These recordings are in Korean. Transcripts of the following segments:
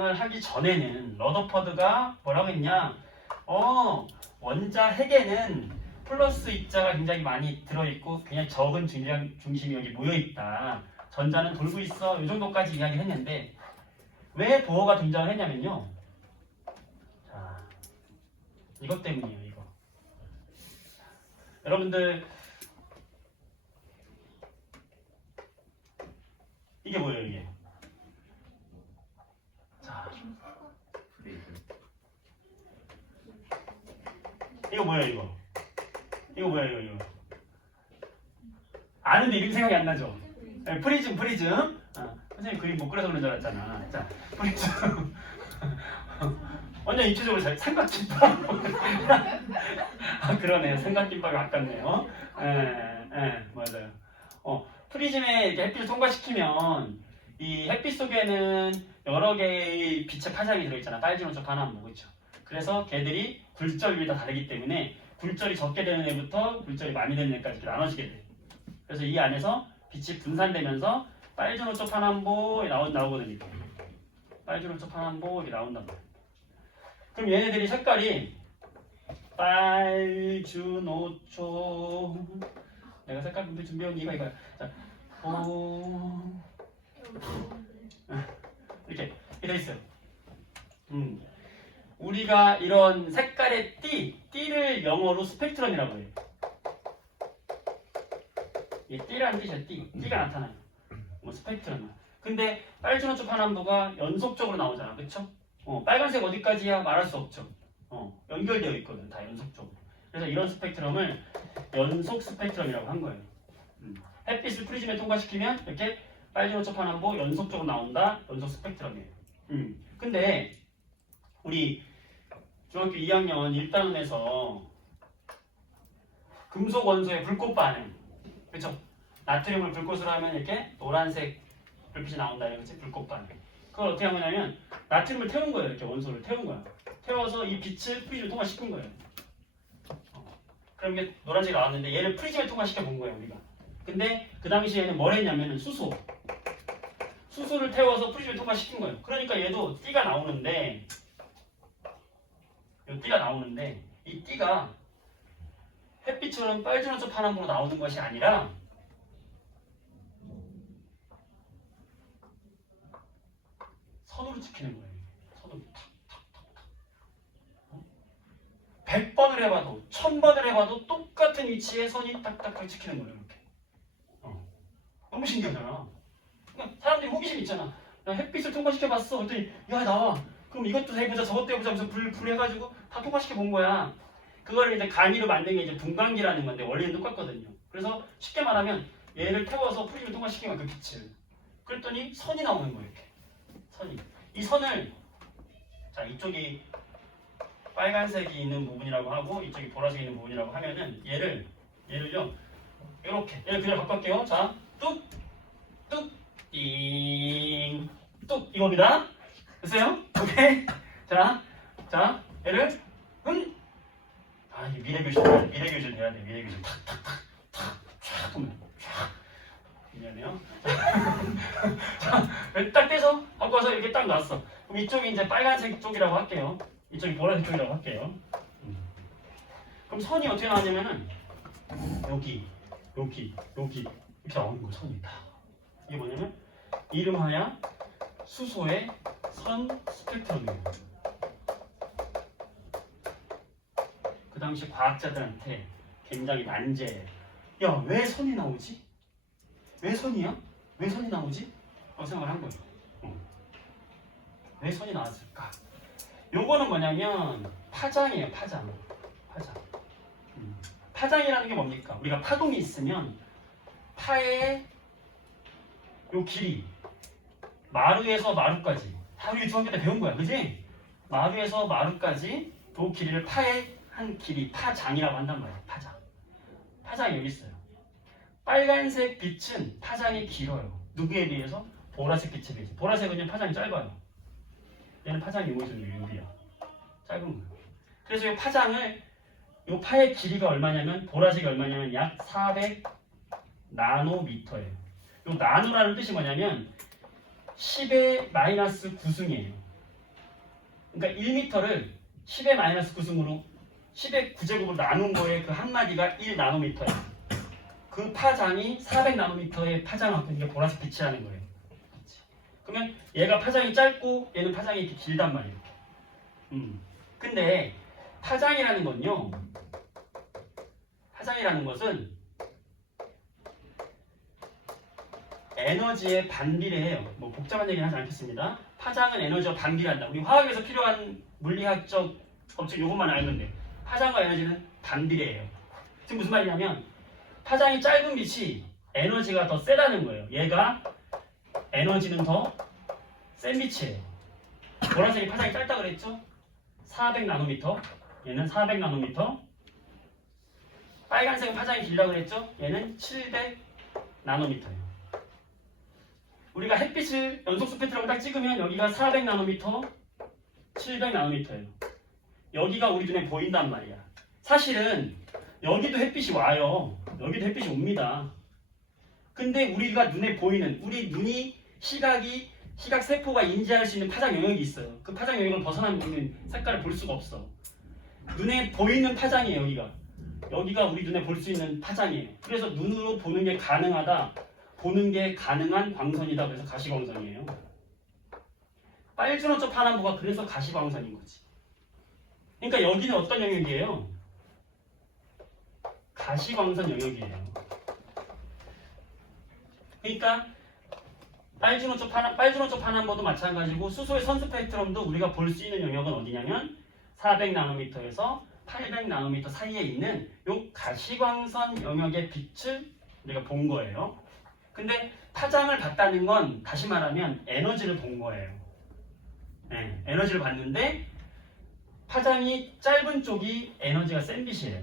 을 하기 전에는 러더퍼드가 뭐라고 했냐? 원자 핵에는 플러스 입자가 굉장히 많이 들어있고 굉장히 적은 중심이 여기 모여있다. 전자는 돌고 있어. 이 정도까지 이야기를 했는데 왜 보어가 등장을 했냐면요. 자, 이것 때문이에요. 이거. 여러분들 이게 뭐예요? 이게? 자, 이거 뭐예요? 이거 뭐예요? 이거 아는데 이름 생각이 안 나죠? 네, 프리즘. 선생님 그림 못 그려서 그런 줄 알았잖아. 자, 프리즘. 완전 입체적으로 삼각김밥. 아, 그러네요. 삼각김밥이 가깝네요. 맞아요. 프리즘에 이렇게 햇빛을 통과시키면 이 햇빛 속에는 여러 개의 빛의 파장이 들어있잖아. 빨주노초 반환부, 그렇죠? 그래서 걔들이 굴절률이 다 다르기 때문에 굴절이 적게 되는 애부터 굴절이 많이 되는 애까지 이렇게 나눠지게 돼. 그래서 이 안에서 빛이 분산되면서 빨주노초 반환부 나오거든요. 빨주노초 반환부 이렇게 나온단 말이야. 그럼 얘네들이 색깔이 빨주노초 내가 색깔 분배 준비해온 이거야. 자, 이렇게 돼 있어요. 우리가 이런 색깔의 띠를 영어로 스펙트럼이라고 해요. 이 띠라는 뜻이야. 띠가 나타나요. 뭐 스펙트럼. 근데 빨주노초 반환부가 연속적으로 나오잖아, 그렇죠? 빨간색 어디까지야 말할 수 없죠. 연결되어 있거든, 다 연속적으로. 그래서 이런 스펙트럼을 연속 스펙트럼이라고 한 거예요. 햇빛을 프리즘에 통과시키면 이렇게 빨주노초 반환부 연속적으로 나온다. 연속 스펙트럼이에요. 근데 우리 중학교 2학년 1단원에서 금속 원소의 불꽃 반응, 그렇죠? 나트륨을 불꽃으로 하면 이렇게 노란색 불빛이 나온다. 이거지, 불꽃 반응. 그걸 어떻게 한 거냐면 나트륨을 태운 거예요. 이렇게 원소를 태운 거야. 태워서 이 빛을 프리즘에 통과시킨 거예요. 그럼 이게 노란색이 나왔는데 얘를 프리즘에 통과시켜 본 거예요, 우리가. 근데 그 당시에는 뭘 했냐면은 수소를 태워서 프리즘에 통과시킨 거예요. 그러니까 얘도 띠가 나오는데 이 띠가 햇빛처럼 빨주노초 반환부로 나오는 것이 아니라 선으로 찍히는 거예요. 선으로 탁탁탁탁. 100번을 해봐도 1000번을 해봐도 똑같은 위치에 선이 딱딱하게 찍히는 거예요. 이렇게. 너무 신기하잖아. 그러니까 사람들이 호기심 있잖아. 야, 햇빛을 통과시켜봤어. 그랬더니 야 나와. 그럼 이것도 해보자 저것도 해보자 하면서 불 해가지고 다 통과시켜 본 거야. 그거를 이제 가미로 만든 게 이제 분광기라는 건데 원리는 똑같거든요. 그래서 쉽게 말하면 얘를 태워서 프리즘을 통과시키면 그 빛을. 그랬더니 선이 나오는 거예요. 이렇게. 선이. 이 선을 자 이쪽이 빨간색이 있는 부분이라고 하고 이쪽이 보라색이 있는 부분이라고 하면은 얘를요 이렇게 얘를 그냥 바꿀게요. 자 뚝 띵 뚝 이겁니다. 됐어요? 오케이. 자 얘를 이게 미래교실 해야 돼. 미래교실 탁탁탁탁 하면 미안해요. 자, 딱 떼서 바꿔서 이렇게 딱 놨어. 그럼 이쪽이 이제 빨간색 쪽이라고 할게요. 이쪽이 보라색 쪽이라고 할게요. 그럼 선이 어떻게 나왔냐면은 여기 이렇게 나오는 거 선이 다. 이게 뭐냐면 이름하여 수소의 선 스펙트럼이에요. 그 당시 과학자들한테 굉장히 난제. 야, 왜 선이 나오지? 왜 선이야? 왜 선이 나오지? 라고 생각을 한 거예요. 왜 선이 나왔을까? 요거는 뭐냐면 파장이에요. 파장. 파장이라는 게 뭡니까? 우리가 파동이 있으면 파의 요 길이 마루에서 마루까지 다 우리 중학교 때 배운 거야. 그지? 마루에서 마루까지 요 길이를 파의 한 길이 파장이라고 한단 말이야. 파장이 여기 있어요. 빨간색 빛은 파장이 길어요. 누구에 비해서? 보라색 빛에 비해서. 보라색은 파장이 짧아요. 얘는 파장이 여기서 여기야. 짧은 거예요. 그래서 이 파장을 이 파의 길이가 얼마냐면 보라색이 얼마냐면 약 400 나노미터예요. 이 나노라는 뜻이 뭐냐면 10의 마이너스 9승이에요. 그러니까 1m를 10의 마이너스 9승으로 10의 9제곱으로 나눈 거에 그 한마디가 1나노미터예요. 그 파장이 400나노미터의 파장만큼 이게 보라색 빛이라는 거예요. 그러면 얘가 파장이 짧고 얘는 파장이 이렇게 길단 말이에요. 근데 파장이라는 건요. 파장이라는 것은 에너지에 반비례해요. 뭐 복잡한 얘기는 하지 않겠습니다. 파장은 에너지와 반비례한다. 우리 화학에서 필요한 물리학적 법칙 요것만 알면 돼. 파장과 에너지는 반비례해요. 지금 무슨 말이냐면 파장이 짧은 빛이 에너지가 더 세다는 거예요. 얘가 에너지는 더 센 빛이에요. 보라색이 파장이 짧다 그랬죠? 400나노미터. 얘는 400나노미터. 빨간색은 파장이 길다 그랬죠? 얘는 700나노미터예요. 우리가 햇빛을 연속 스펙트럼을 딱 찍으면 여기가 400나노미터, 700나노미터예요. 여기가 우리 눈에 보인단 말이야. 사실은 여기도 햇빛이 와요. 여기도 햇빛이 옵니다. 근데 우리가 눈에 보이는, 우리 눈이 시각 세포가 인지할 수 있는 파장 영역이 있어요. 그 파장 영역을 벗어나면 색깔을 볼 수가 없어. 눈에 보이는 파장이에요. 여기가 우리 눈에 볼 수 있는 파장이에요. 그래서 눈으로 보는 게 가능하다. 보는 게 가능한 광선이다. 그래서 가시광선이에요. 빨주노초 파남보가 그래서 가시광선인 거지. 그러니까 여기는 어떤 영역이에요? 가시광선 영역이에요. 그러니까 빨주노초 파남보도 마찬가지고 수소의 선 스펙트럼도 우리가 볼 수 있는 영역은 어디냐면 400나노미터에서 800나노미터 사이에 있는 요 가시광선 영역의 빛을 우리가 본 거예요. 근데 파장을 봤다는 건 다시 말하면 에너지를 본 거예요. 네, 에너지를 봤는데 파장이 짧은 쪽이 에너지가 센 빛이에요.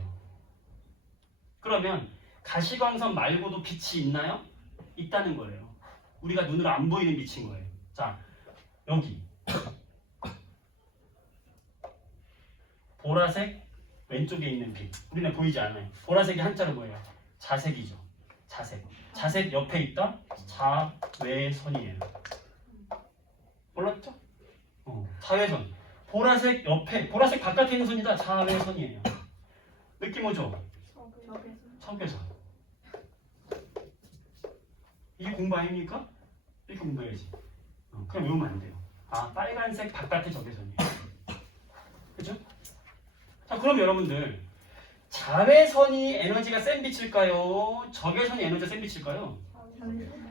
그러면 가시광선 말고도 빛이 있나요? 있다는 거예요. 우리가 눈으로 안 보이는 빛인 거예요. 자, 여기 보라색 왼쪽에 있는 빛. 우리는 보이지 않아요. 보라색이 한자로 뭐예요? 자색이죠. 자색 옆에 있다 자외선이에요. 몰랐죠? 자외선. 보라색 옆에, 보라색 바깥에 있는 선이다 자외선이에요. 느낌 오죠? 적외선. 이게 공부 아닙니까? 이렇게 공부해야지. 그냥 외우면 안 돼요. 아, 빨간색 바깥에 적외선이에요. 그죠? 자, 그럼 여러분들 자외선이 에너지가 센 빛일까요? 적외선이 에너지가 센 빛일까요?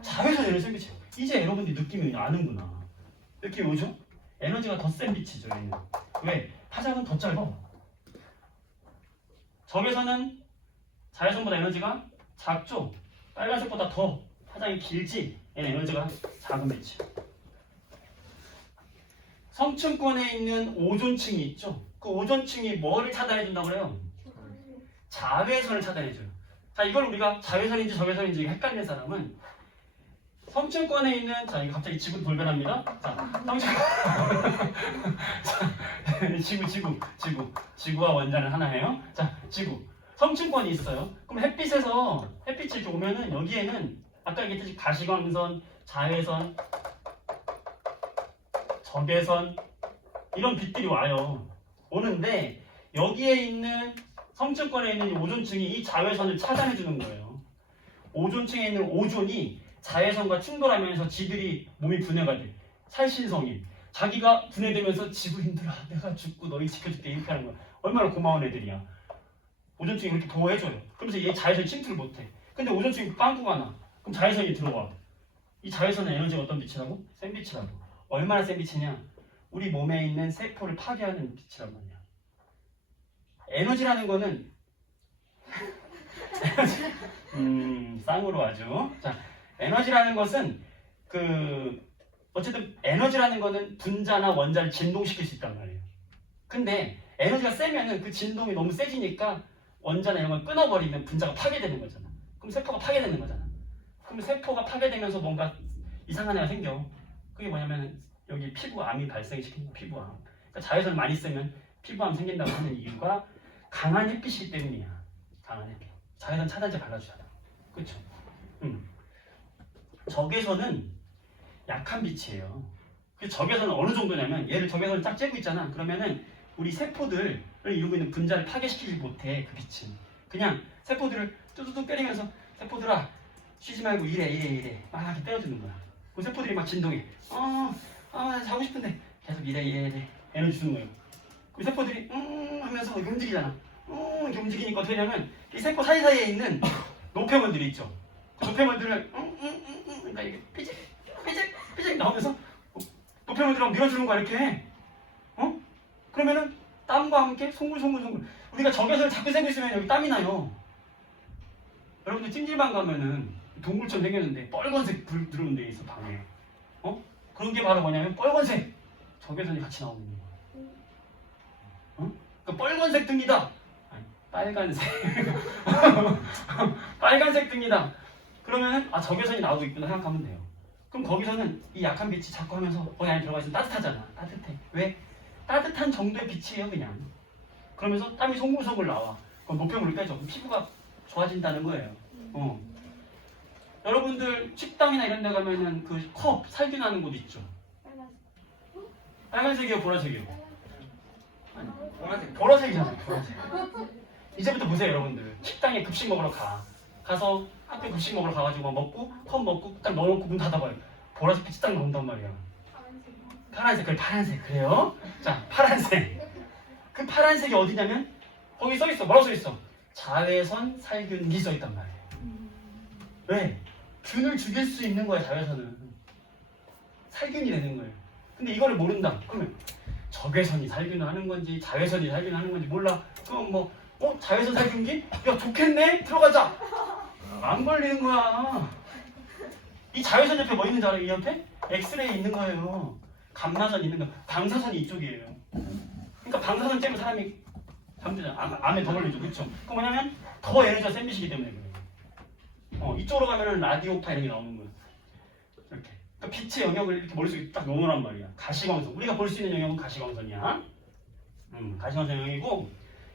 자외선이 에너지가 센 빛이에요. 이제 여러분들이 느낌이 아는구나. 느낌이 오죠? 에너지가 더 센 빛이죠. 얘는. 왜? 파장은 더 짧아. 적외선은 자외선보다 에너지가 작죠? 빨간색보다 더 파장이 길지? 얘는 에너지가 작은 빛이에요. 성층권에 있는 오존층이 있죠? 그 오존층이 뭐를 차단해준다고 그래요? 자외선을 차단해줘요. 자, 이걸 우리가 자외선인지 적외선인지 헷갈리는 사람은 성층권에 있는, 자, 이거 갑자기 지구 돌변합니다. 자, 지구와 원자는 하나예요. 자, 지구. 성층권이 있어요. 그럼 햇빛이 이렇게 오면은 여기에는 아까 얘기했듯이 가시광선, 자외선, 적외선 이런 빛들이 와요. 오는데 여기에 있는 성층권에 있는 이 오존층이 이 자외선을 차단해 주는 거예요. 오존층에 있는 오존이 자외선과 충돌하면서 지들이 몸이 분해가 돼. 살신성인. 자기가 분해되면서 지구인들아 내가 죽고 너희 지켜줄게 이렇게 하는 거야. 얼마나 고마운 애들이야. 오존층이 이렇게 보호해줘요. 그러면서 얘 자외선이 침투를 못해. 근데 오존층이 빵꾸가 나. 그럼 자외선이 들어와. 이 자외선의 에너지가 어떤 빛이라고? 센 빛이라고. 얼마나 센 빛이냐? 우리 몸에 있는 세포를 파괴하는 빛이란 말이야. 에너지라는 거는 쌍으로 아주. 자, 에너지라는 것은 어쨌든 에너지라는 거는 분자나 원자를 진동시킬 수 있단 말이에요. 근데 에너지가 세면은 그 진동이 너무 세지니까 원자나 이런 걸 끊어버리면 분자가 파괴되는 거잖아. 그럼 세포가 파괴되는 거잖아. 그럼 세포가 파괴되면서 뭔가 이상한 애가 생겨. 그게 뭐냐면 여기 피부암이 발생시키는 피부암. 그러니까 자외선을 많이 쓰면 피부암 생긴다고 하는 이유가 강한 햇빛이기 때문이야. 강한 햇빛. 자외선 차단제 발라주잖아. 그렇죠? 적외선은 약한 빛이에요. 그 적외선은 어느 정도냐면 얘를 적외선을 딱 쬐고 있잖아. 그러면은 우리 세포들을 이루고 있는 분자를 파괴시키지 못해. 그 빛은 그냥 세포들을 뚜두둑 때리면서 세포들아 쉬지 말고 이래 막 이렇게 때려주는 거야. 그 세포들이 막 진동해. 나 자고 싶은데 계속 이래 에너지 주는 거예요. 그 세포들이 하면서 이렇게 움직이잖아. 이렇게 움직이니까 어떻게 되냐면 이 세포 사이사이에 있는 노폐물들이 있죠. 그 노폐물들을 그러니까 이렇게 삐직 나오면서 노폐물들하고 밀어주는 거야 이렇게. 그러면은 땀과 함께 송글송글 우리가 적외선을 자꾸 쐬고 있으면 여기 땀이 나요. 여러분들 찜질방 가면은 동굴처럼 생겼는데 빨간색 불 들어오는 데 있어 방에. 그런 게 바로 뭐냐면 빨간색 적외선이 같이 나오는 거야. 그러니까 빨간색 등이다. 아니, 빨간색 빨간색 등이다. 그러면은 적외선이 나오고 있구나 생각하면 돼요. 그럼 거기서는 이 약한 빛이 자꾸 하면서 거기 안에 들어가 있으면 따뜻하잖아. 따뜻해. 왜? 따뜻한 정도의 빛이에요 그냥. 그러면서 땀이 송글송글 나와. 그럼 노폐물을 빼죠. 그럼 피부가 좋아진다는 거예요. 여러분들 식당이나 이런 데 가면은 그 컵 살균 하는 곳 있죠. 빨간색이요 보라색이요? 아니, 보라색이잖아요. 보라색. 이제부터 보세요 여러분들. 식당에 급식 먹으러 가서 학교 급식 먹으러 가가지고 먹고 컵 먹고 딱 넣어놓고 문 닫아봐요. 보라색 빛이 딱 나온단 말이야. 파란색. 그래 파란색. 그래요? 자 파란색. 그 파란색이 어디냐면 거기 써있어. 뭐라고 써있어? 자외선 살균기 써있단 말이에요. 왜? 균을 죽일 수 있는 거야 자외선은. 살균이 되는 거예요. 근데 이거를 모른다. 그러면 적외선이 살균하는 건지 자외선이 살균하는 건지 몰라. 그럼 뭐 자외선 살균기? 야 좋겠네? 들어가자. 안 걸리는 거야. 이 자외선 옆에 뭐 있는지 알아요? 이 옆에? 엑스레이 있는 거예요. 감마선 있는 거. 방사선이 이쪽이에요. 그러니까 방사선 쬐면 사람이 잠들잖아. 암에 더 걸리죠. 그쵸? 그 뭐냐면 더 에너지가 센 빛이기 때문에 그래요. 이쪽으로 가면은 라디오파 이런 게 나오는 거예요. 이렇게. 그러니까 빛의 영역을 이렇게 머릿속에 딱 넣어놓으란 말이야. 가시광선. 우리가 볼 수 있는 영역은 가시광선이야. 가시광선 영역이고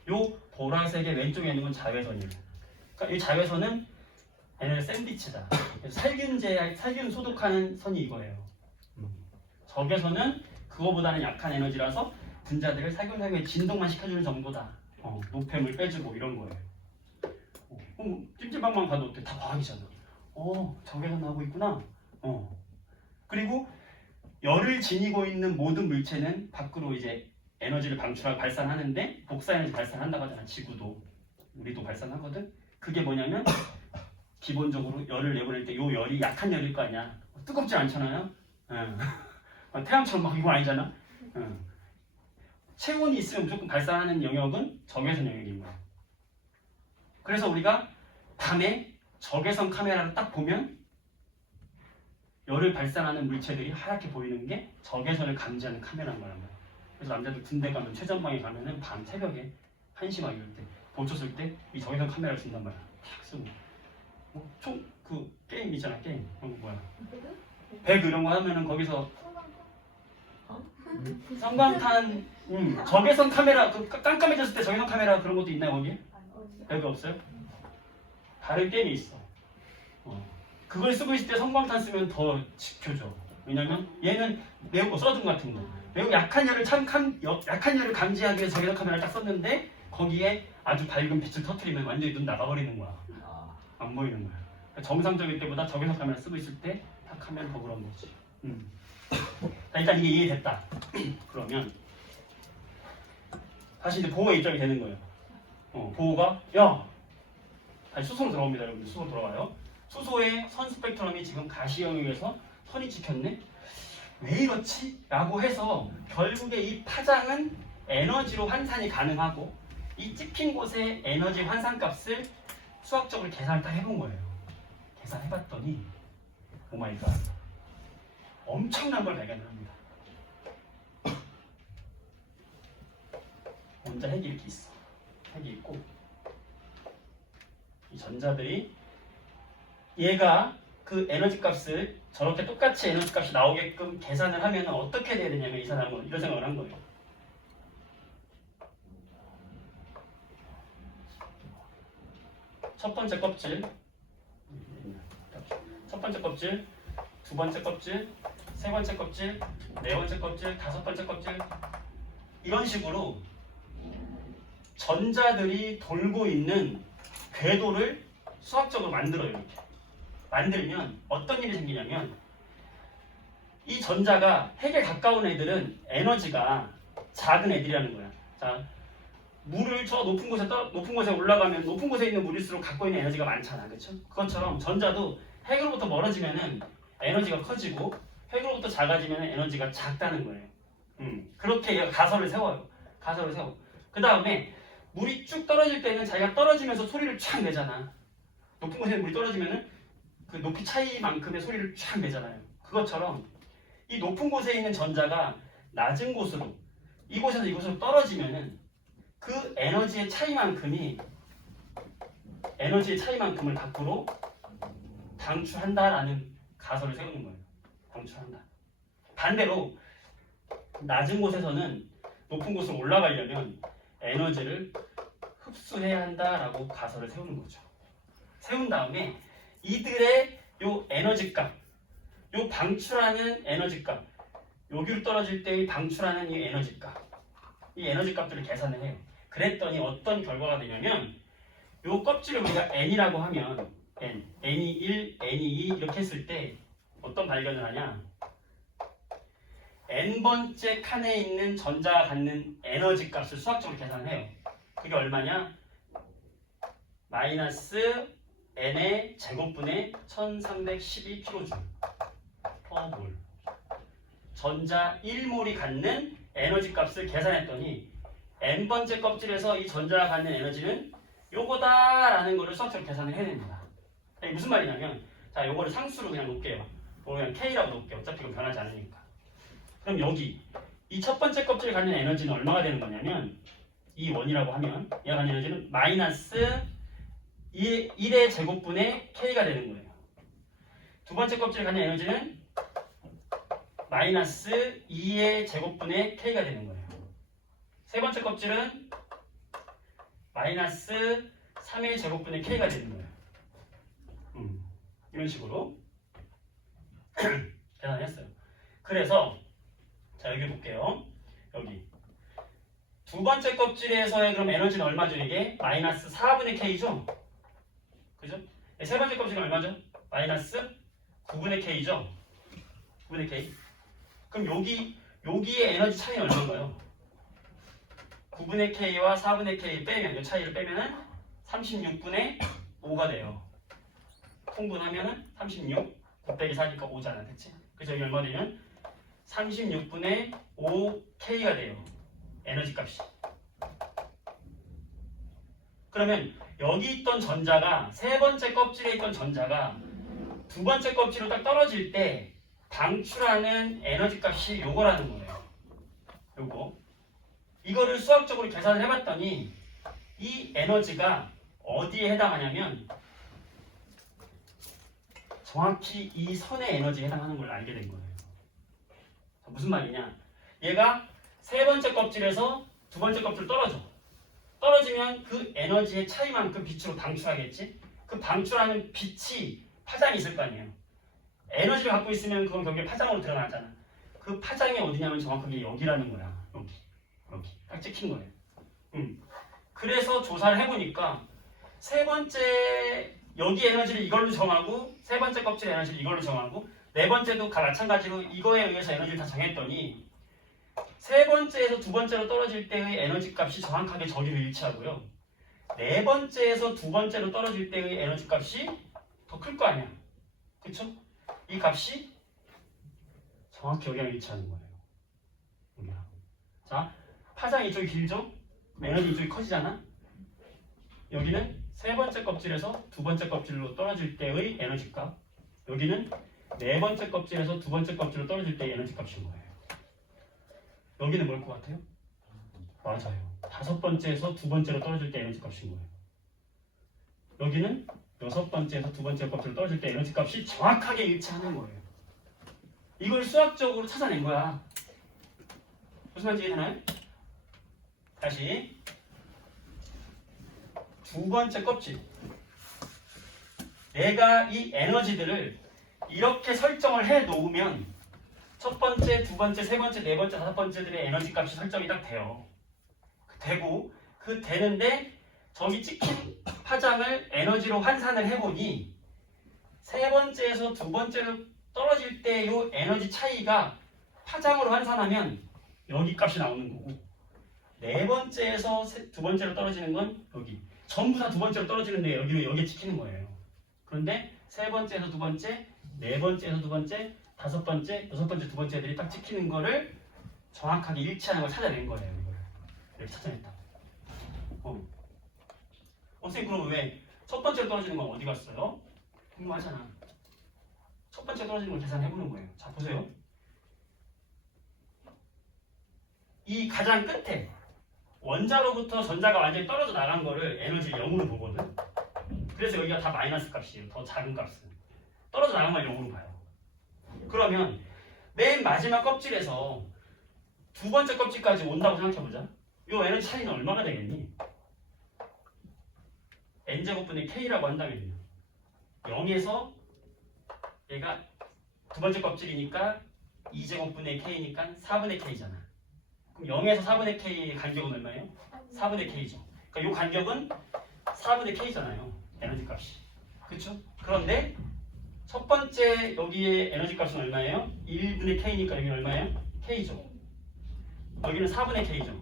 요 보라색의 왼쪽에 있는 건 자외선이에요. 그러니까 이 자외선은 에너지 센 빛이다. 살균 소독하는 선이 이거예요. 적외선은 그거보다는 약한 에너지라서 분자들을 살균 진동만 시켜주는 정도다. 노폐물 빼주고 이런 거예요. 찜질방만 가도 다 과학이잖아. 적외선 나오고 있구나. 그리고 열을 지니고 있는 모든 물체는 밖으로 이제 에너지를 방출하고 발산하는데 복사 에너지 발산한다고 하잖아. 지구도 우리도 발산하거든. 그게 뭐냐면 기본적으로 열을 내보낼 때 요 열이 약한 열일 거 아니야. 뜨겁지 않잖아요. 태양처럼 막 이건 아니잖아. 체온이 있으면 무조건 발산하는 영역은 적외선 영역인 거야. 그래서 우리가 밤에 적외선 카메라를 딱 보면 열을 발산하는 물체들이 하얗게 보이는 게 적외선을 감지하는 카메라인 거란 말이야. 그래서 남자들 군대 가면 최전방에 가면은 밤 새벽에 1시 막 이럴 때 보초 쓸 때 이 적외선 카메라를 쓴단 말이야. 탁 쓰고 그 게임 있잖아. 게임 뭐야 배그 이런 거 하면은 거기서 성광탄 적외선 카메라 깜깜해졌을 때 적외선 카메라 그런 것도 있나요 거기? 배그 없어요? 다른 게임이 있어. 그걸 쓰고 있을 때 성광탄 쓰면 더 지켜줘. 왜냐면 얘는 매우 서든 같은 거 매우 약한 열을 약한 열을 감지하기 위해서 적외선 카메라를 딱 썼는데 거기에 아주 밝은 빛을 터뜨리면 완전히 눈 나가버리는 거야. 안 보이는 거야. 그러니까 정상적일 때보다 적외선 카메라 쓰고 있을 때 딱 하면 더 그런 거지. 자, 일단 이게 이해됐다. 그러면 다시 이제 보호의 입장이 되는 거예요. 보호가 다시 수소로 들어옵니다. 여러분들 수소 돌아와요. 수소의 선 스펙트럼이 지금 가시 영역에서 선이 찍혔네? 왜 이렇지? 라고 해서 결국에 이 파장은 에너지로 환산이 가능하고 이 찍힌 곳의 에너지 환산값을 수학적으로 계산을 딱 해본 거예요. 계산해봤더니 오마이갓 엄청난 걸 발견을 합니다. 먼저 핵이 이렇게 있어. 핵이 있고 이 전자들이 얘가 그 에너지 값을 저렇게 똑같이 에너지 값이 나오게끔 계산을 하면 어떻게 돼야 되냐면 이 사람은 이런 생각을 한 거예요. 첫 번째 껍질, 두 번째 껍질, 세 번째 껍질, 네 번째 껍질, 다섯 번째 껍질 이런 식으로 전자들이 돌고 있는 궤도를 수학적으로 만들어요. 이렇게 만들면 어떤 일이 생기냐면 이 전자가 핵에 가까운 애들은 에너지가 작은 애들이라는 거야. 자, 물을 저 높은 곳에 올라가면 높은 곳에 있는 물일수록 갖고 있는 에너지가 많잖아, 그렇죠? 그것처럼 전자도 핵으로부터 멀어지면은 에너지가 커지고 핵으로부터 작아지면 에너지가 작다는 거예요. 그렇게 얘가 가설을 세워요. 가설을 세워. 그 다음에 물이 쭉 떨어질 때는 자기가 떨어지면서 소리를 촥 내잖아. 높은 곳에 물이 떨어지면은 그 높이 차이만큼의 소리를 촥 내잖아요. 그것처럼 이 높은 곳에 있는 전자가 낮은 곳으로 이곳에서 이곳으로 떨어지면은 그 에너지의 차이만큼을 밖으로 방출한다라는 가설을 세우는 거예요. 방출한다. 반대로 낮은 곳에서는 높은 곳으로 올라가려면 에너지를 흡수해야 한다라고 가설을 세우는 거죠. 세운 다음에 이들의 요 에너지 값, 요 방출하는 에너지 값, 여기로 떨어질 때 방출하는 이 에너지 값, 이 에너지 값들을 계산을 해요. 그랬더니 어떤 결과가 되냐면 요 껍질을 우리가 n이라고 하면 n이 1, n이 2 이렇게 했을 때 어떤 발견을 하냐? n번째 칸에 있는 전자가 갖는 에너지 값을 수학적으로 계산을 해요. 그게 얼마냐? 마이너스 n의 제곱분의 1312kJ 퍼몰. 전자 1몰이 갖는 에너지 값을 계산했더니 n번째 껍질에서 이 전자가 갖는 에너지는 요거다라는 거를 수학적으로 계산을 해야 됩니다. 이게 무슨 말이냐면, 자, 요거를 상수로 그냥 놓을게요. 그냥 K라고 놓을게요. 어차피 이건 변하지 않으니까. 그럼 여기 이 첫 번째 껍질에 갖는 에너지는 얼마가 되는 거냐면, 이 원이라고 하면 얘가 갖는 에너지는 마이너스 1의 제곱분의 K가 되는 거예요. 두 번째 껍질에 갖는 에너지는 마이너스 2의 제곱분의 K가 되는 거예요. 세 번째 껍질은 마이너스 3의 제곱분의 K가 되는 거예요. 이런 식으로 계산했어요. 그래서 자, 여기 볼게요. 여기 두 번째 껍질에서의 그럼 에너지는 얼마죠? 이게 마이너스 4분의 K죠? 그죠? 세 번째 껍질은 얼마죠? 마이너스 9분의 K죠? 9분의 K. 그럼 여기의 에너지 차이는 얼마인가요? 9분의 K와 4분의 K 빼면, 이 차이를 빼면은 36분의 5가 돼요. 통분하면은 36, 9 빼기 4니까 5잖아, 그치? 그래서 여기 얼마 되면 36분의 5K가 돼요. 에너지 값이. 그러면 여기 있던 전자가, 세 번째 껍질에 있던 전자가 두 번째 껍질로 딱 떨어질 때 방출하는 에너지 값이 요거라는 거예요. 요거. 이거를 수학적으로 계산을 해봤더니 이 에너지가 어디에 해당하냐면 정확히 이 선의 에너지에 해당하는 걸 알게 된 거예요. 무슨 말이냐? 얘가 세 번째 껍질에서 두 번째 껍질 떨어지면 그 에너지의 차이만큼 빛으로 방출하겠지? 그 방출하는 빛이 파장이 있을 거 아니에요. 에너지를 갖고 있으면 그건 결국에 파장으로 드러나잖아. 그 파장이 어디냐면 정확하게 여기라는 거야. 여기 딱 찍힌 거예요. 그래서 조사를 해보니까 세 번째 여기 에너지를 이걸로 정하고 세 번째 껍질 에너지를 이걸로 정하고 네 번째도 마찬가지로 이거에 의해서 에너지를 다 정했더니 세 번째에서 두 번째로 떨어질 때의 에너지 값이 정확하게 저기로 일치하고요. 네 번째에서 두 번째로 떨어질 때의 에너지 값이 더 클 거 아니야. 그쵸? 이 값이 정확히 여기랑 일치하는 거예요. 여기랑. 자, 파장이 이쪽이 길죠? 에너지 이쪽이 커지잖아? 여기는 세 번째 껍질에서 두 번째 껍질로 떨어질 때의 에너지 값. 여기는 네 번째 껍질에서 두 번째 껍질로 떨어질 때의 에너지 값인 거예요. 여기는 뭘 것 같아요? 맞아요. 다섯 번째에서 두 번째로 떨어질 때 에너지 값인 거예요. 여기는 여섯 번째에서 두 번째 껍질로 떨어질 때 에너지 값이 정확하게 일치하는 거예요. 이걸 수학적으로 찾아낸 거야. 무슨 말인지 이해되나요? 다시 두 번째 껍질. 내가 이 에너지들을 이렇게 설정을 해 놓으면 첫 번째, 두 번째, 세 번째, 네 번째, 다섯 번째들의 에너지 값이 설정이 딱 돼요. 되고 그 되는데 저기 찍힌 파장을 에너지로 환산을 해보니 세 번째에서 두 번째로 떨어질 때 요 에너지 차이가 파장으로 환산하면 여기 값이 나오는 거고 네 번째에서 두 번째로 떨어지는 건 여기 전부 다 두 번째로 떨어지는데 여기에 찍히는 거예요. 그런데 세 번째에서 두 번째, 네 번째에서 두 번째, 다섯 번째, 여섯 번째, 두 번째 애들이 딱 찍히는 거를 정확하게 일치하는 걸 찾아낸 거예요. 이걸 이렇게 찾아냈다. 선생님 그럼 왜 첫 번째로 떨어지는 건 어디 갔어요? 궁금하잖아. 첫 번째 떨어지는 걸 계산해보는 거예요. 자 보세요. 이 가장 끝에 원자로부터 전자가 완전히 떨어져 나간 거를 에너지를 0으로 보거든. 그래서 여기가 다 마이너스 값이에요. 더 작은 값은. 떨어져 나간 걸 0으로 봐요. 그러면 맨 마지막 껍질에서 두 번째 껍질까지 온다고 생각해보자. 이 에너지 차이는 얼마가 되겠니? n제곱분의 k라고 한다면요. 0에서 얘가 두 번째 껍질이니까 2제곱분의 k니까 4분의 k잖아. 그럼 0에서 4분의 k 간격은 얼마예요? 4분의 k죠. 그러니까 이 간격은 4분의 k잖아요. 에너지 값이. 그렇죠? 그런데 첫 번째 여기에 에너지 값은 얼마예요? 1분의 k니까 여기는 얼마예요? k죠. 여기는 4분의 k죠.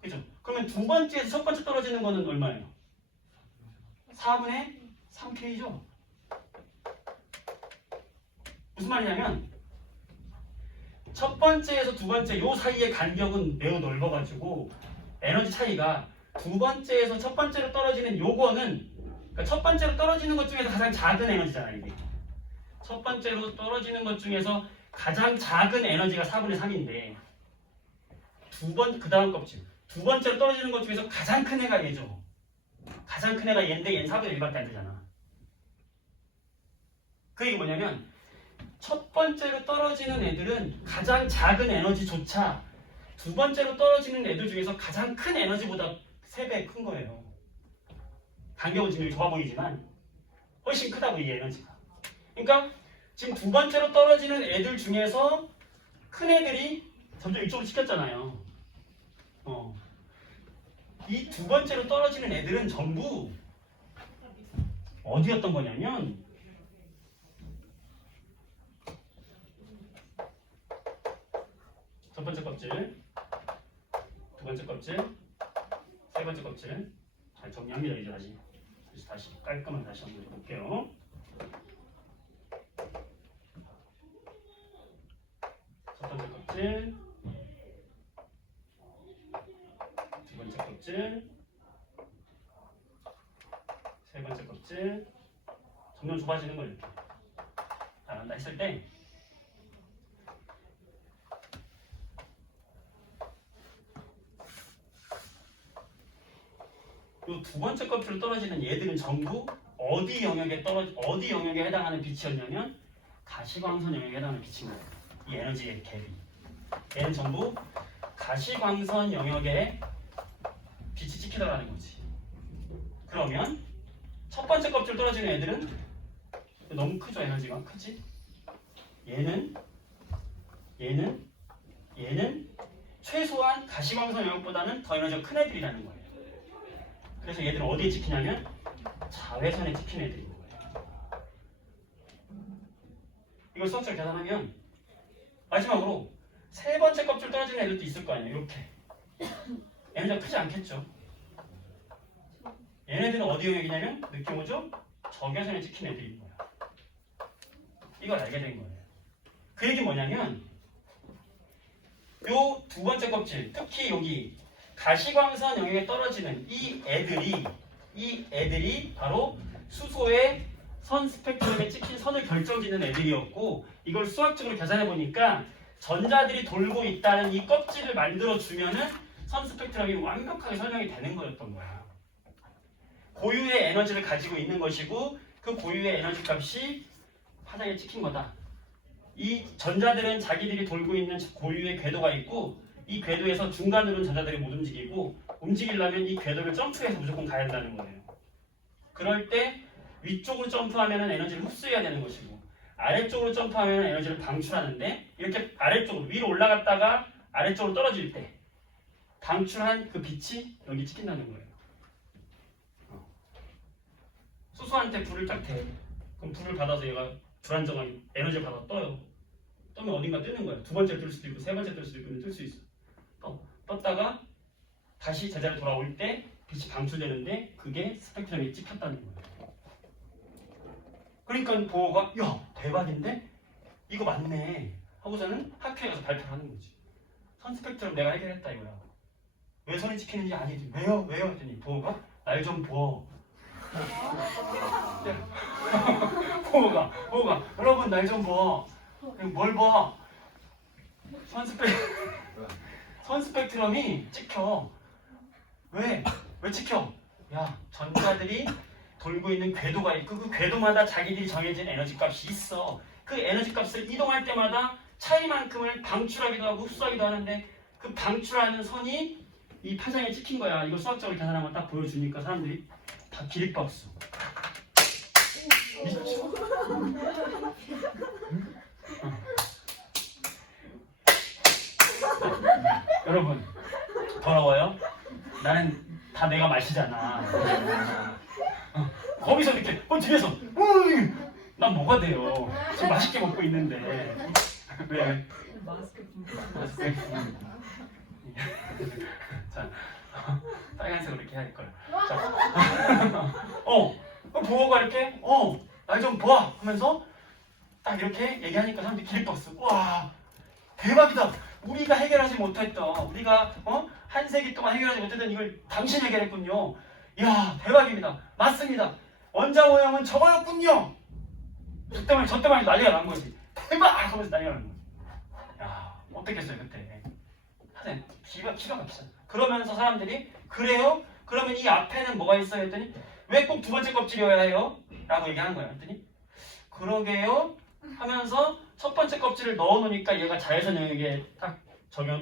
그죠? 그러면 두 번째에서 첫 번째 떨어지는 거는 얼마예요? 4분의 3k죠. 무슨 말이냐면 첫 번째에서 두 번째 요 사이의 간격은 매우 넓어가지고 에너지 차이가 두 번째에서 첫 번째로 떨어지는 요거는 그러니까 첫 번째로 떨어지는 것 중에서 가장 작은 에너지잖아요. 이게 첫 번째로 떨어지는 것 중에서 가장 작은 에너지가 4분의 3인데 그 다음 껍질 두 번째로 떨어지는 것 중에서 가장 큰 애가 얘죠. 가장 큰 애가 얘인데 얘는 4분의 1밖에 안 되잖아. 그 얘기 뭐냐면 첫 번째로 떨어지는 애들은 가장 작은 에너지조차 두 번째로 떨어지는 애들 중에서 가장 큰 에너지보다 3배 큰 거예요. 간격은 지금 좋아 보이지만 훨씬 크다고 이 에너지가. 그러니까 지금 두 번째로 떨어지는 애들 중에서 큰 애들이 점점 이쪽으로 시켰잖아요. 이 두 번째로 떨어지는 애들은 전부 어디였던 거냐면 첫 번째 껍질, 두 번째 껍질, 세 번째 껍질. 잘 정리합니다. 이제 다시 깔끔하게 다시 한번 해볼게요. 첫 번째 껍질, 두 번째 껍질, 세 번째 껍질. 점점 좁아지는 걸 이렇게 잘한다 했을 때 이 두 번째 껍질로 떨어지는 얘들은 전부 어디 영역에 해당하는 빛이었냐면 가시광선 영역에 해당하는 빛인 거예요. 이 에너지의 갭이. 얘는 전부 가시광선 영역에 빛이 찍히더라는 거지. 그러면 첫 번째 껍질 떨어지는 애들은 너무 크죠. 에너지가 크지? 얘는 최소한 가시광선 영역보다는 더 에너지가 큰 애들이라는 거예요. 그래서 얘들은 어디에 찍히냐면 자외선에 찍힌 애들인 거예요. 이걸 수학적으로 계산하면 마지막으로 세 번째 껍질 떨어지는 애들도 있을 거 아니에요. 이렇게 에너지가 크지 않겠죠. 얘네들은 어디 영역이냐면 느낌 오죠? 적외선에 찍힌 애들인 거예요. 이걸 알게 된 거예요. 그 얘기 뭐냐면 요 두 번째 껍질, 특히 여기 가시광선 영역에 떨어지는 이 애들이 바로 수소의 선 스펙트럼에 찍힌 선을 결정짓는 애들이었고, 이걸 수학적으로 계산해 보니까 전자들이 돌고 있다는 이 껍질을 만들어 주면은 선 스펙트럼이 완벽하게 설명이 되는 거였던 거야. 고유의 에너지를 가지고 있는 것이고 그 고유의 에너지 값이 파장에 찍힌 거다. 이 전자들은 자기들이 돌고 있는 고유의 궤도가 있고 이 궤도에서 중간으로는 전자들이 못 움직이고 움직이려면 이 궤도를 점프해서 무조건 가야 한다는 거예요. 그럴 때 위쪽으로 점프하면 에너지를 흡수해야 되는 것이고 아래쪽으로 점프하면 에너지를 방출하는데 이렇게 아래쪽으로 위로 올라갔다가 아래쪽으로 떨어질 때 방출한 그 빛이 여기 찍힌다는 거예요. 수소한테 불을 딱 대. 그럼 불을 받아서 얘가 불안정한 에너지를 받아 떠요. 뜨면 어딘가 뜨는 거예요. 두 번째 뜰 수도 있고 세 번째 뜰 수도 있고 뜰 수 있어. 떴다가 다시 제자리로 돌아올 때 빛이 방출되는데 그게 스펙트럼이 찍혔다는 거예요. 그러니까 보호가 야 대박인데? 이거 맞네 하고서는 학교에 가서 발표를 하는 거지. 선 스펙트럼 내가 해결했다 이거야. 왜 선이 찍히는지 아니지. 왜요? 했더니 보호가 날 좀 보. 보호가 여러분 날 좀 봐. 뭘 봐? 선 스펙트럼이 찍혀. 왜 찍혀? 야 전자들이 돌고 있는 궤도가 있고 그 궤도마다 자기들이 정해진 에너지 값이 있어. 그 에너지 값을 이동할 때마다 차이만큼을 방출하기도 하고 흡수하기도 하는데 그 방출하는 선이 이 파장에 찍힌 거야. 이걸 수학적으로 계산하면 딱 보여주니까 사람들이 다 기립박수. 미쳐. 여러분 더러워요? 나는 다 내가 마시잖아. 거기서 이렇게 뒤에서 난 뭐가 돼요? 지금 맛있게 먹고 있는데 왜? 마스크. 자 빨간색으로 이렇게 해야 할 걸. 자, 보호가 이렇게 날 좀 봐 하면서 딱 이렇게 얘기하니까 사람들이 기립박수. 와 대박이다. 우리가 해결하지 못했던 우리가 한 세기 동안 해결하지 못했던 이걸 당신이 해결했군요. 이야 대박입니다. 맞습니다. 원자 오형은 저거였군요. 저 때문에 난리가 난 거지. 대박 하면서 난리가 난 거지. 야 어떻겠어요 그때. 하여튼 기가 막히잖아. 그러면서 사람들이 그래요? 그러면 이 앞에는 뭐가 있어요? 했더니 왜 꼭 두 번째 껍질이어야 해요? 라고 얘기하는 거예요. 했더니 그러게요? 하면서 첫 번째 껍질을 넣어놓으니까 얘가 자외선 영역에 딱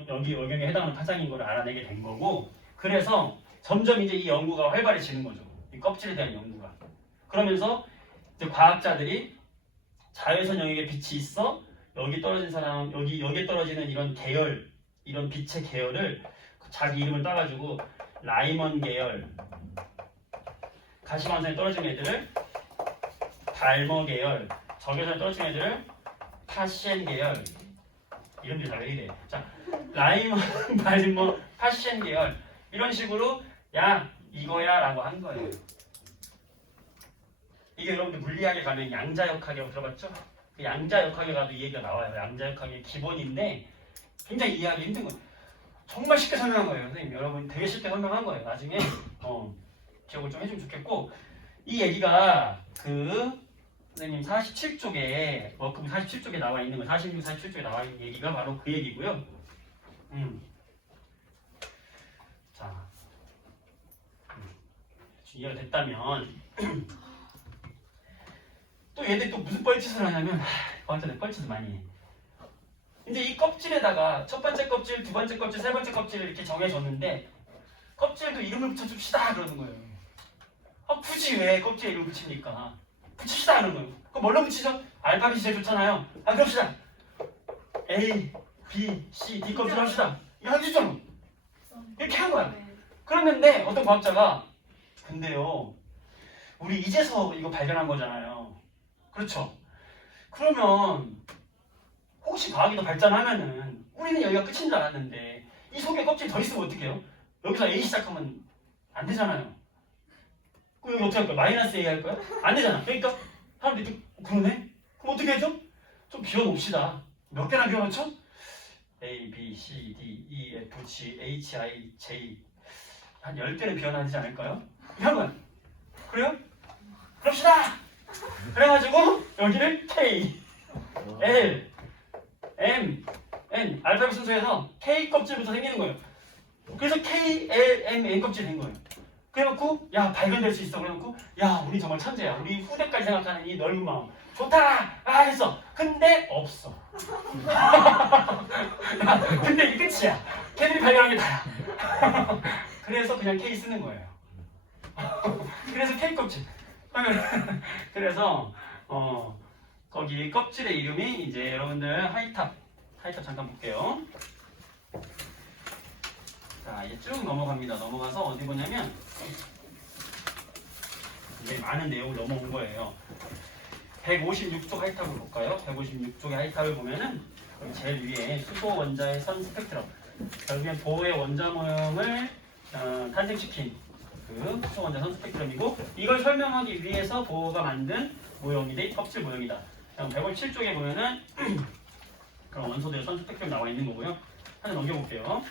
여기 영역에 해당하는 파장인 걸 알아내게 된 거고, 그래서 점점 이제 이 연구가 활발해지는 거죠. 이 껍질에 대한 연구가. 그러면서 이제 과학자들이 자외선 영역에 빛이 있어. 여기 떨어진 사람, 여기에 떨어지는 이런 계열, 이런 빛의 계열을 자기 이름을 따가지고 라이먼 계열, 가시광선에 떨어진 애들을 발머 계열, 적외선에 떨어진 애들을 파시엔 계열. 이름들이 다 왜 이래. 자, 라이먼, 발머, 파시엔 계열. 이런 식으로 야 이거야 라고 한 거예요. 이게 여러분들 물리학에 가면 양자역학이라고 들어봤죠? 그 양자역학에 가도 이 얘기가 나와요. 양자역학의 기본인데 굉장히 이해하기 힘든 거예요. 정말 쉽게 설명한 거예요. 선생님 여러분 되게 쉽게 설명한 거예요. 나중에 기억을 좀 해주면 좋겠고, 이 얘기가 그 선생님 47쪽에 워크북 47쪽에 나와 있는 거, 46, 47쪽에 나와 있는 얘기가 바로 그 얘기고요. 자, 이해가 됐다면 또 얘들이 또 무슨 뻘짓을 하냐면 완전히 뻘짓을 많이 해. 이제 이 껍질에다가 첫 번째 껍질, 두 번째 껍질, 세 번째 껍질을 이렇게 정해줬는데 껍질도 이름을 붙여줍시다 그러는 거예요. 굳이 왜 껍질에 이름을 붙입니까? 붙입시다 그러는 거예요. 그럼 뭘로 붙이죠? 알파벳이 제일 좋잖아요. 그럽시다. A, B, C, D 껍질 합시다. 이거 하시죠. 이렇게 한 거야. 그랬는데 어떤 과학자가 근데요 우리 이제서 이거 발견한 거잖아요. 그렇죠? 그러면 혹시 과학이 더 발전하면은 우리는 여기가 끝인 줄 알았는데 이 속에 껍질 더 있으면 어떡해요? 여기서 A 시작하면 안 되잖아요. 그럼 여기 어떻게 할 거야? 마이너스 A 할 거야? 안 되잖아. 그러니까 사람들이 그러네? 그럼 어떻게 하죠? 좀 비워놓읍시다. 몇 개나 비워놓죠? A, B, C, D, E, F, G, H, I, J 한 10개는 비워놔야 되지 않을까요? 이러면 그래요? 그럽시다! 그래가지고 여기를 K, L, M, N 알파벳 순서에서 K 껍질부터 생기는 거예요. 그래서 K, L, M, N 껍질이 된 거예요. 그래놓고 야 발견될 수 있어. 그래놓고 야 우리 정말 천재야. 우리 후대까지 생각하는 이 넓은 마음 좋다 했어. 근데 없어. 근데 이게 끝이야. 걔들이 발견한 게 다야. 그래서 그냥 K 쓰는 거예요. 그래서 K 껍질. 그래서 거기 껍질의 이름이 이제 여러분들 하이탑 잠깐 볼게요. 자, 이제 쭉 넘어갑니다. 넘어가서 어디 보냐면 이제 많은 내용을 넘어온 거예요. 156쪽 하이탑을 볼까요? 156쪽의 하이탑을 보면은 여기 제일 위에 수소 원자의 선 스펙트럼, 결국엔 보호의 원자 모형을 탄생시킨 그 수소 원자 선 스펙트럼이고, 이걸 설명하기 위해서 보호가 만든 모형이 껍질 모형이다. 157쪽에 보면은 그런 원소들의 선 스펙트럼 나와 있는 거고요. 하나 넘겨볼게요.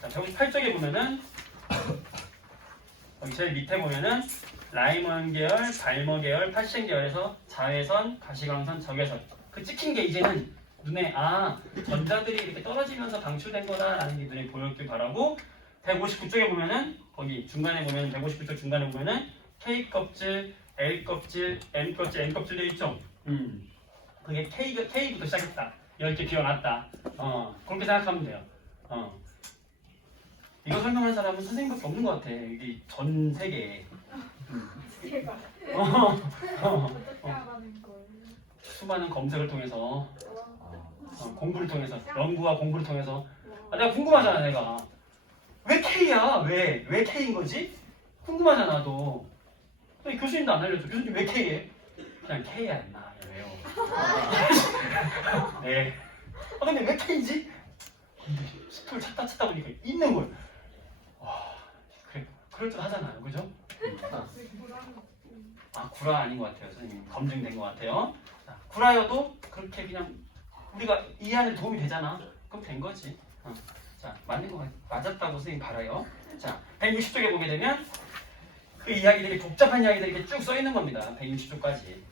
자, 158쪽에 보면은 여기 제일 밑에 보면은 라이먼 계열, 발머 계열, 파셴 계열에서 자외선, 가시광선, 적외선, 그 찍힌 게 이제는 눈에 전자들이 이렇게 떨어지면서 방출된 거다라는 게 눈에 보였길 바라고, 159쪽에 보면은 거기 중간에 보면 159쪽 중간에 보면은 K 껍질, L 껍질, M 껍질, N 껍질 되어 있죠. 그게 K부터 시작했다. 이렇게 비워놨다. 그렇게 생각하면 돼요. 이거 설명하는 사람은 선생님밖에 없는 것 같아. 여기 전 세계에. 제가 어, 알아낸 거예요? 수많은 검색을 통해서, 공부를 통해서, 연구와 공부를 통해서. 내가 궁금하잖아, 내가. 왜 K야? 왜 K인 거지? 궁금하잖아, 너. 교수님도 안 알려줘. 교수님 왜 K해? 그냥 K야, 임마. 왜요? 네. 근데 왜 K인지? 근데 스토를 찾다 보니까 있는 걸. 와, 그래, 그럴 듯 하잖아요, 그죠? 구라 아닌 것 같아요, 선생님. 검증된 것 같아요. 자, 구라여도 그렇게 그냥 우리가 이해하는 데 도움이 되잖아. 그럼 된 거지. 자, 맞는 거 맞았다고 선생님 바라요. 자, 160쪽에 보게 되면 그 이야기들이, 복잡한 이야기들이 이렇게 쭉 써 있는 겁니다. 160쪽까지.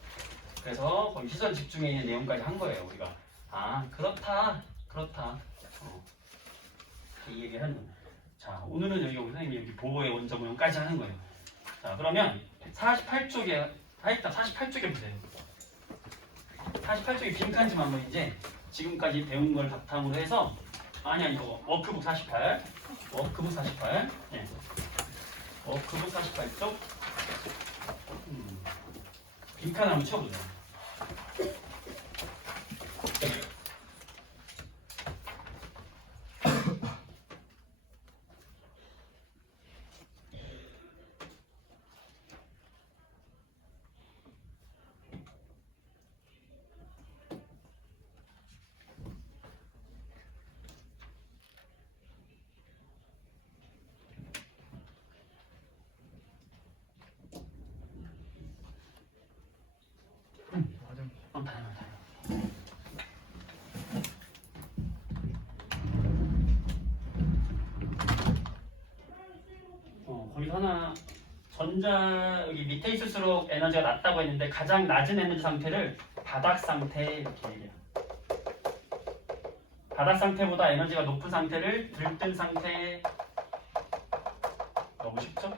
그래서 거기 시선 집중에 있는 내용까지 한 거예요, 우리가. 그렇다. 이 얘기를 하는 거예요. 자, 오늘은 여기 선생님이 여기 보호의 원자 모형까지 하는 거예요. 자, 그러면 48쪽에, 하이탑 48쪽에 보세요. 48쪽에 빈칸지만 한번 이제 지금까지 배운 걸 바탕으로 해서, 이거 워크북 48. 네. 워크북 48쪽. 빈칸 한번 쳐보세요. 거기서 하나, 여기 밑에 있을수록 에너지가 낮다고 했는데 가장 낮은 에너지 상태를 바닥 상태 이렇게 얘기해요. 바닥 상태보다 에너지가 높은 상태를 들뜬 상태. 너무 쉽죠?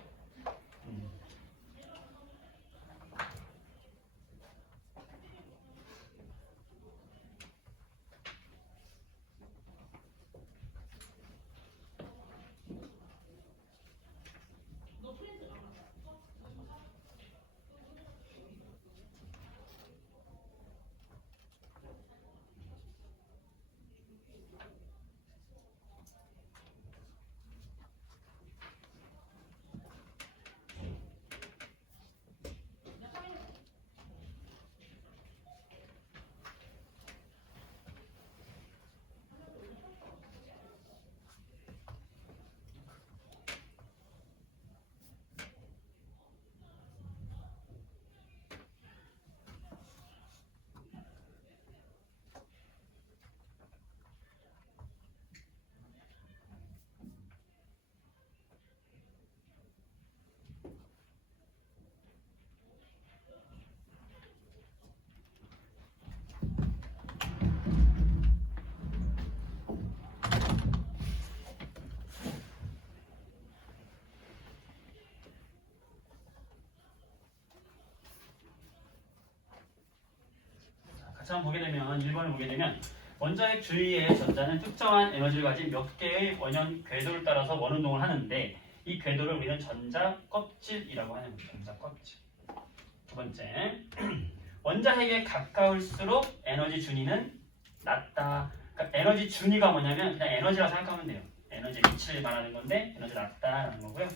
같이 한번 보게 되면 1번을 보게 되면 원자핵 주위의 전자는 특정한 에너지를 가진 몇 개의 원형 궤도를 따라서 원운동을 하는데 이 궤도를 우리는 전자 껍질이라고 하는 거죠. 전자 껍질. 두 번째, 원자핵에 가까울수록 에너지 준위는 낮다. 그러니까 에너지 준위가 뭐냐면 그냥 에너지라고 생각하면 돼요. 에너지 위치를 말하는 건데 에너지 낮다라는 거고요.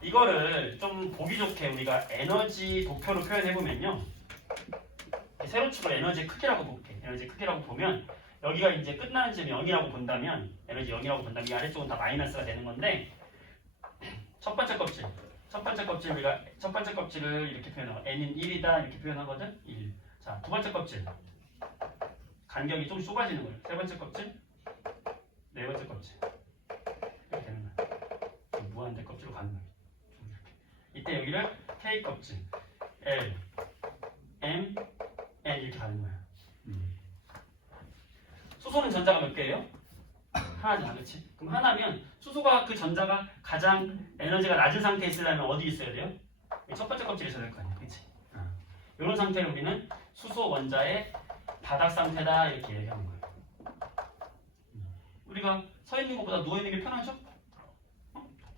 이거를 좀 보기 좋게 우리가 에너지 도표로 표현해 보면요. 세로축으로 에너지 크기라고 볼게. 에너지 크기라고 보면 여기가 이제 끝나는 지점이 0이라고 본다면 에너지 0이라고 본다면 이 아래쪽은 다 마이너스가 되는 건데 첫 번째 껍질 우리가 첫 번째 껍질을 이렇게 표현하고 n은 1이다 이렇게 표현하거든. 1. 자, 두 번째 껍질 간격이 좀 좁아지는 거예요. 세 번째 껍질, 네 번째 껍질 이렇게 되는 거예요. 무한대 껍질로 가는 거예요. 이때 여기를 K 껍질, L, M, N 이렇게 가는 거예요. 수소는 전자가 몇 개예요? 하나잖아, 그렇지? 그럼 하나면 수소가 그 전자가 가장 에너지가 낮은 상태에 있으려면 어디 있어야 돼요? 첫 번째 껍질에 있어야 될 거 아니야, 그렇지? 이런 상태를 우리는 수소 원자의 바닥 상태다 이렇게 얘기하는 거예요. 우리가 서 있는 것보다 누워 있는 게 편하죠?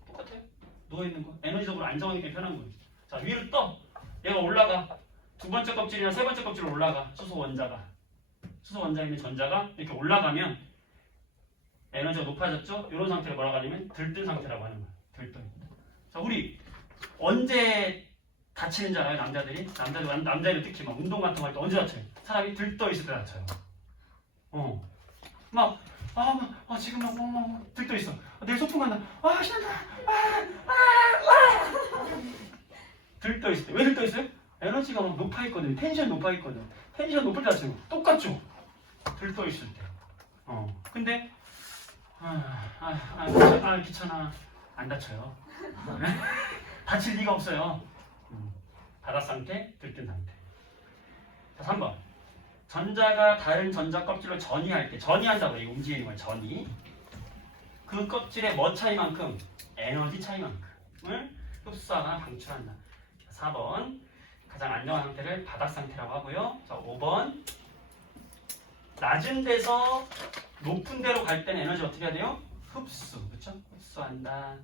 똑같아요. 누워 있는 거 에너지적으로 안정하는 게 편한 거예요. 자, 위로 떠. 얘가 올라가. 두 번째 껍질이나 세 번째 껍질로 올라가. 수소 원자에 있는 전자가 이렇게 올라가면 에너지가 높아졌죠? 이런 상태를 뭐라고 하냐면 들뜬 상태라고 하는 거예요. 들뜬. 자, 우리 언제 다치는 줄 알아요? 남자들 특히 막 운동 같은 거 할 때 언제 다쳐요? 사람이 들떠 있을 때 다쳐요. 지금 막 들떠 있어. 내 소풍 간다. 신난다. 들떠 있을 때. 왜 들떠 있어요? 에너지가 막 높아 있거든. 텐션 높아 있거든. 텐션 높을 때 다치는 거. 똑같죠? 들떠 있을 때. 근데 귀찮아. 안 다쳐요. 다칠 리가 없어요. 바닥 상태, 들뜬 상태. 자, 3번. 전자가 다른 전자 껍질로 전이할 때, 전이한다고 해요. 움직이는 거예요. 전이. 그 껍질의 뭐 차이만큼? 에너지 차이만큼을 흡수하거나 방출한다. 4번. 가장 안정한 상태를 바닥 상태라고 하고요. 자, 5번. 낮은 데서 높은 데로 갈 때는 에너지 어떻게 해야 돼요? 흡수. 그렇죠? 흡수한다.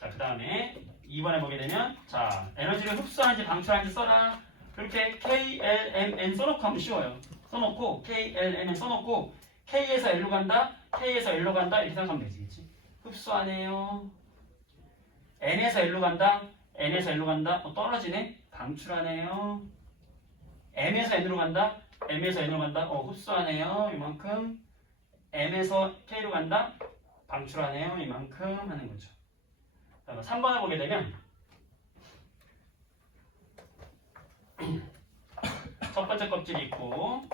자, 그 다음에 2번에 보게 되면 자, 에너지를 흡수하는지 방출하는지 써라. 이렇게 K, L, M, N 써놓고 하면 쉬워요. 써놓고 K, L, M, N 써놓고 K에서 L로 간다, K에서 L로 간다 이렇게 생각하면 되지. 그치? 흡수하네요. N에서 L로 간다, N에서 L로 간다. 떨어지네. 방출하네요. M에서 N으로 간다, M에서 N으로 간다. 흡수하네요. 이만큼. M에서 K로 간다, 방출하네요. 이만큼 하는 거죠. 3번을 보게 되면 첫 번째 껍질이 있고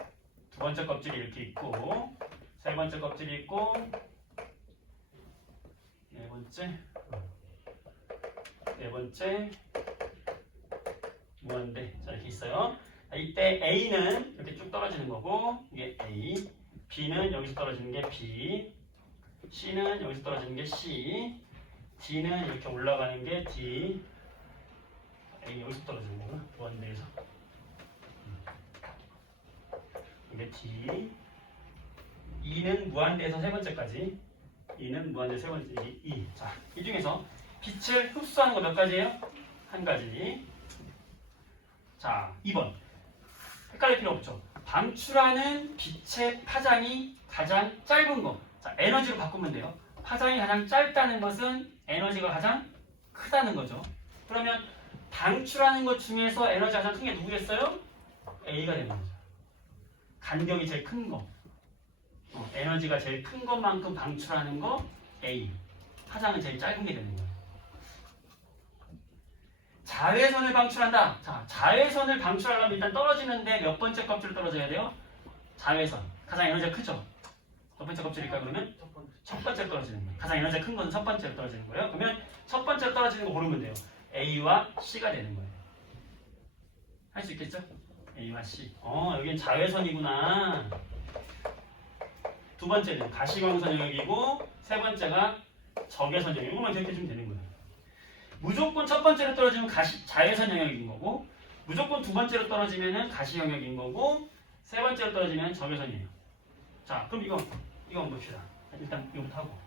두 번째 껍질이 이렇게 있고 세 번째 껍질이 있고 네 번째 무한대 자 이렇게 있어요. 이때 A는 이렇게 쭉 떨어지는 거고 이게 A, B는 여기서 떨어지는 게 B, C는 여기서 떨어지는 게 C, D는 이렇게 올라가는 게 D. A 여기서 떨어지는 거구나. 무한대에서. 이게 D. E는 무한대에서 세 번째까지. E는 무한대 세 번째. 이게 E. 자, 이 중에서 빛을 흡수하는 거 몇 가지예요? 한 가지. 자, 2번. 헷갈릴 필요 없죠. 방출하는 빛의 파장이 가장 짧은 거. 자, 에너지로 바꾸면 돼요. 파장이 가장 짧다는 것은 에너지가 가장 크다는 거죠. 그러면 방출하는 것 중에서 에너지가 가장 큰 게 누구겠어요? A가 되는 거죠. 간격이 제일 큰 거. 에너지가 제일 큰 것만큼 방출하는 거 A. 파장은 제일 짧은 게 되는 거예요. 자외선을 방출한다. 자, 자외선을 방출하려면 일단 떨어지는데 몇 번째 껍질로 떨어져야 돼요? 자외선. 가장 에너지가 크죠? 몇 번째 껍질일까요, 그러면? 첫 번째로 떨어지는 거예요. 가장 에너지가 큰 것은 첫 번째로 떨어지는 거예요. 그러면 첫 번째로 떨어지는 거 고르면 돼요. A와 C가 되는 거예요. 할 수 있겠죠? A와 C. 여긴 자외선이구나. 두 번째는 가시광선 영역이고 세 번째가 적외선 영역. 이것만 기억해주면 되는 거예요. 무조건 첫 번째로 떨어지면 자외선 영역인 거고 무조건 두 번째로 떨어지면 가시 영역인 거고 세 번째로 떨어지면 적외선 영역. 자, 그럼 이거 봅시다. 일단 이거부터 하고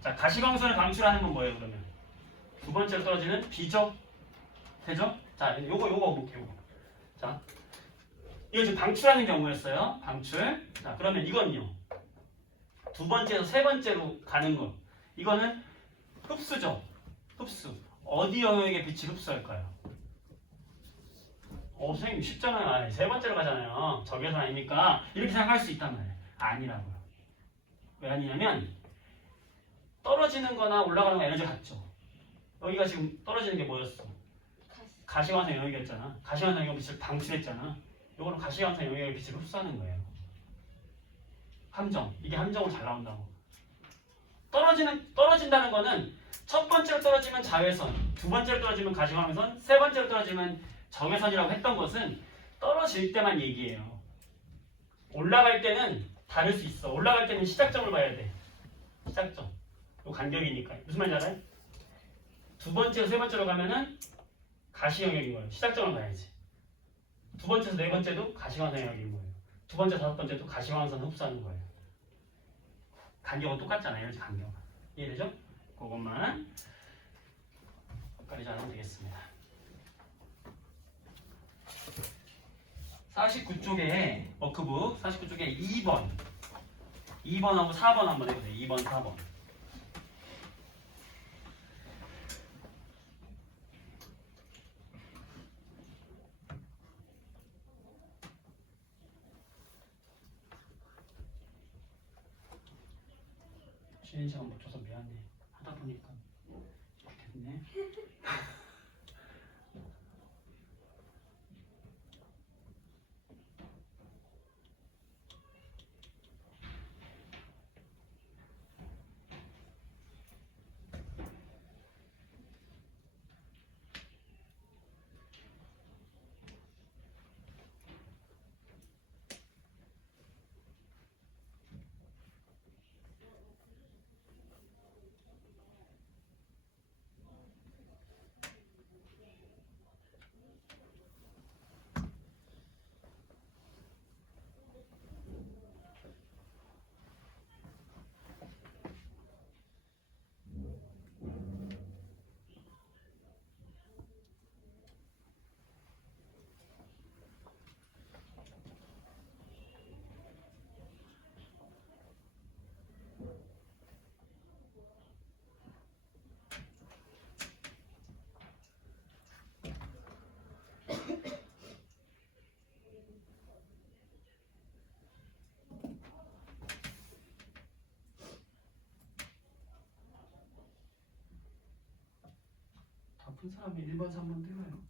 자, 가시광선을 방출하는 건 뭐예요, 그러면? 두 번째로 떨어지는 B죠? 되죠? 자, 요거 볼게요. 요거. 자, 이거 지금 방출하는 경우였어요. 방출. 자, 그러면 이건요. 두 번째에서 세 번째로 가는 거. 이거는 흡수죠. 흡수. 어디 영역에 빛을 흡수할까요? 선생님 쉽잖아요. 아니, 세 번째로 가잖아요. 적외선 아닙니까? 이렇게 생각할 수 있단 말이에요. 아니라고요. 왜 아니냐면 떨어지는 거나 올라가는 거 에너지 같죠. 여기가 지금 떨어지는 게 뭐였어? 가시광선 영역이었잖아. 가시광선 영역 빛을 방출했잖아. 이거는 가시광선 영역의 빛을 흡수하는 거예요. 함정. 이게 함정으로 잘 나온다고. 떨어진다는 거는 첫 번째로 떨어지면 자외선, 두 번째로 떨어지면 가시광선, 세 번째로 떨어지면 적외선이라고 했던 것은 떨어질 때만 얘기해요. 올라갈 때는 다를 수 있어. 올라갈 때는 시작점을 봐야 돼. 시작점. 요 간격이니까. 무슨 말인지 알아요? 두 번째로 세 번째로 가면은 가시 영역인 거예요. 시작점을 봐야지. 두 번째에서 네 번째도 가시광선 영역인 거예요. 두 번째, 다섯 번째도 가시광선 흡수하는 거예요. 간격은 똑같잖아요. 에너지 간격. 이해되죠? 그것만 헷갈리지 않으면 되겠습니다. 49쪽에 워크북 49쪽에 2번하고 4번 한번 해보세요. 2번, 4번. 쉬는 시간 못 줘서 미안해. 하다 보니까 이렇게 됐네. 다 푼 사람이 1번, 3번 뜨나요?